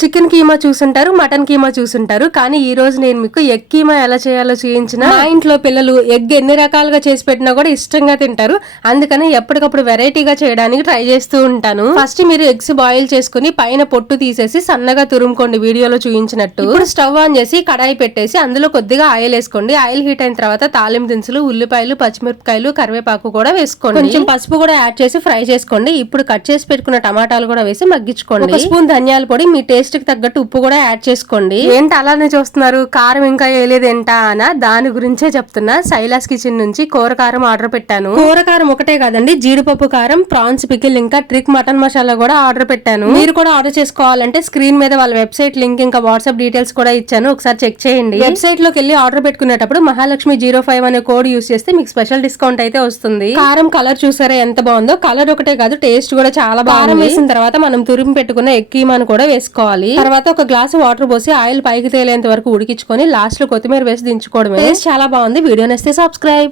Chicken keema చూసుంటారు, mutton keema చూసుంటారు. కానీ ఈ రోజు నేను మీకు ఎగ్ కీమా ఎలా చేయాలో చూపించిన. మా ఇంట్లో పిల్లలు ఎగ్ ఎన్ని రకాలుగా చేసి పెట్టినా కూడా ఇష్టంగా తింటారు. అందుకని ఎప్పటికప్పుడు వెరైటీగా చేయడానికి ట్రై చేస్తూ ఉంటాను. ఫస్ట్ మీరు ఎగ్స్ బాయిల్ చేసుకుని పైన పొట్టు తీసేసి సన్నగా తురుముకోండి వీడియోలో చూపించినట్టు. ఇప్పుడు స్టవ్ ఆన్ చేసి కడాయి పెట్టేసి అందులో కొద్దిగా ఆయిల్ వేసుకోండి. ఆయిల్ హీట్ అయిన తర్వాత తాలింపు దినుసులు, ఉల్లిపాయలు, పచ్చిమిరపకాయలు, కరివేపాకు కూడా వేసుకోండి. కొంచెం పసుపు కూడా యాడ్ చేసి ఫ్రై చేసుకోండి. ఇప్పుడు కట్ చేసి పెట్టుకున్న టమాటాలు కూడా వేసి మగ్గించుకోండి. ఒక స్పూన్ ధనియాల పొడి, మీ టేస్ట్ కి తగ్గట్టు ఉప్పు కూడా యాడ్ చేసుకోండి. ఏంటి అలానే చూస్తున్నారు, కారం ఇంకా వేయలేదేంటా అనా? దాని గురించే చెప్తున్నా. శైలాస్ కిచెన్ నుంచి కూరకారం ఆర్డర్ పెట్టాను. కూరకారం ఒకటే కాదండి, జీడిపప్పు కారం, ప్రాన్స్ పికిల్, ఇంకా ట్రిక్ మటన్ మసాలా కూడా ఆర్డర్ పెట్టాను. మీరు కూడా ఆర్డర్ చేసుకోవాలంటే స్క్రీన్ మీద వాళ్ళ వెబ్సైట్ లింక్ ఇంకా వాట్సాప్ డీటెయిల్స్ కూడా ఇచ్చాను, ఒకసారి చెక్ చేయండి. వెబ్సైట్ లోకి వెళ్ళి ఆర్డర్ పెట్టుకునేటప్పుడు మహాలక్ష్మి 05 అనే కోడ్ యూస్ చేస్తే మీకు స్పెషల్ డిస్కౌంట్ అయితే వస్తుంది. కారం కలర్ చూసారా ఎంత బాగుందో? కలర్ ఒకటే కాదు, టేస్ట్ కూడా చాలా బాగా. కారం వేసిన తర్వాత మనం తురిమి పెట్టుకున్న ఎగ్ కీమాను కూడా వేసుకోవాలి. తర్వాత ఒక గ్లాసు వాటర్ పోసి ఆయిల్ పైకి తేలేంత వరకు ఉడికించుకొని లాస్ట్ లో కొత్తిమీర వేసి దించుకోవడమే. టేస్ట్ చాలా బాగుంది. వీడియో నచ్చితే సబ్స్క్రైబ్.